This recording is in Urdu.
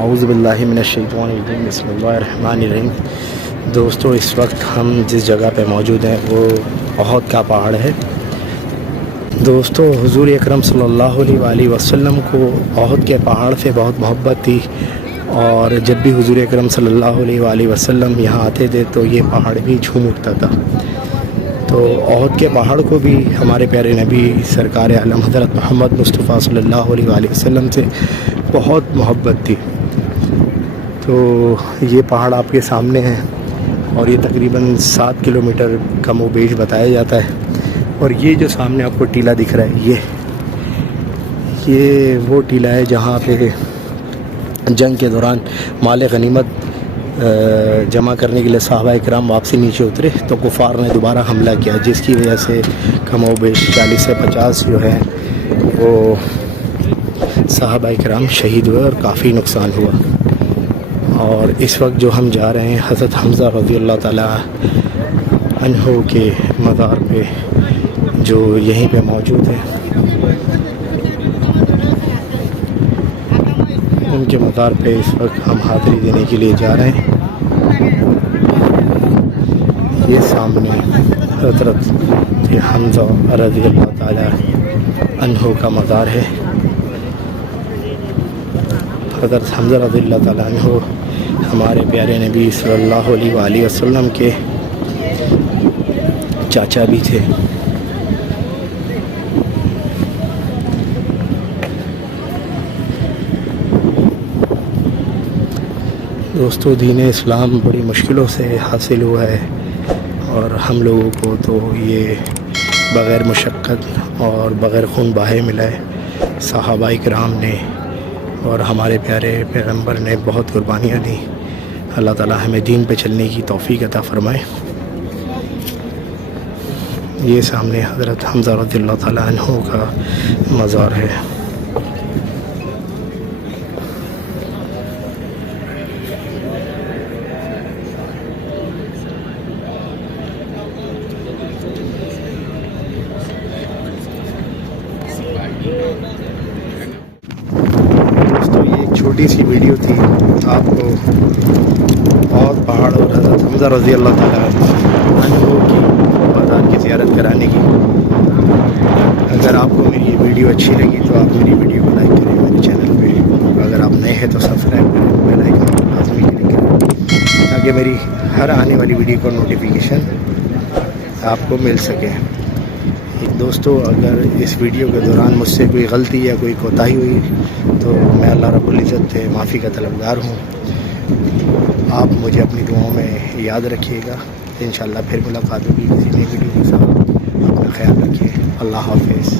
اعوذ باللہ من الشیطان الرجیم بسم اللہ الرحمن الرحیم۔ دوستو، اس وقت ہم جس جگہ پہ موجود ہیں وہ احد کا پہاڑ ہے۔ دوستو، حضور اکرم صلی اللہ علیہ وآلہ وسلم کو احد کے پہاڑ سے بہت محبت تھی، اور جب بھی حضور اکرم صلی اللہ علیہ وآلہ وسلم یہاں آتے تھے تو یہ پہاڑ بھی جھوم اٹھتا تھا۔ تو احد کے پہاڑ کو بھی ہمارے پیارے نبی سرکار عالم حضرت محمد مصطفیٰ صلی اللہ علیہ وآلہ وسلم سے بہت محبت تھی۔ تو یہ پہاڑ آپ کے سامنے ہے، اور یہ تقریباً 7 کلومیٹر کم و بیش بتایا جاتا ہے۔ اور یہ جو سامنے آپ کو ٹیلہ دکھ رہا ہے، یہ وہ ٹیلہ ہے جہاں پہ جنگ کے دوران مال غنیمت جمع کرنے کے لیے صحابہ اکرام واپسی نیچے اترے تو کفار نے دوبارہ حملہ کیا، جس کی وجہ سے کم و بیش 40 سے 50 جو ہے وہ صحابہ اکرام شہید ہوئے اور کافی نقصان ہوا۔ اور اس وقت جو ہم جا رہے ہیں حضرت حمزہ رضی اللہ تعالیٰ عنہ کے مزار پہ، جو یہیں پہ موجود ہے، ان کے مزار پہ اس وقت ہم حاضری دینے کے لیے جا رہے ہیں۔ یہ سامنے حضرت حمزہ رضی اللہ تعالیٰ عنہ کا مزار ہے۔ حضرت حمزہ رضی اللہ تعالیٰ عنہ ہمارے پیارے نبی صلی اللہ علیہ وآلہ وسلم کے چاچا بھی تھے۔ دوستو، دین اسلام بڑی مشکلوں سے حاصل ہوا ہے، اور ہم لوگوں کو تو یہ بغیر مشقت اور بغیر خون بہائے ملا ہے۔ صحابہ اکرام نے اور ہمارے پیارے پیغمبر نے بہت قربانیاں دیں۔ اللہ تعالی ہمیں دین پہ چلنے کی توفیق عطا فرمائے۔ یہ سامنے حضرت حمزہ رضی اللہ تعالیٰ عنہ کا مزار ہے۔ دوستو، یہ ایک چھوٹی سی ویڈیو تھی آپ کو بہت پہاڑ اور حضرت حمزہ رضی اللہ تعالیٰ عنہ کی مزار کی زیارت کرانے کی۔ اگر آپ کو میری یہ ویڈیو اچھی لگی تو آپ میری ویڈیو کو لائک کریں، میرے چینل پہ اگر آپ نئے ہیں تو سبسکرائب کریں، بیل آئیکن کو لازمی کلک کریں تاکہ میری ہر آنے والی ویڈیو کو نوٹیفیکیشن آپ کو مل سکے۔ دوستو، اگر اس ویڈیو کے دوران مجھ سے کوئی غلطی یا کوئی کوتاہی ہوئی تو میں اللہ رب العزت سے معافی کا طلبگار ہوں۔ آپ مجھے اپنی دعاؤں میں یاد رکھیے گا۔ انشاءاللہ پھر ملاقات ہوگی کسی نئی ویڈیو کے ساتھ۔ اپنا خیال رکھیے۔ اللہ حافظ۔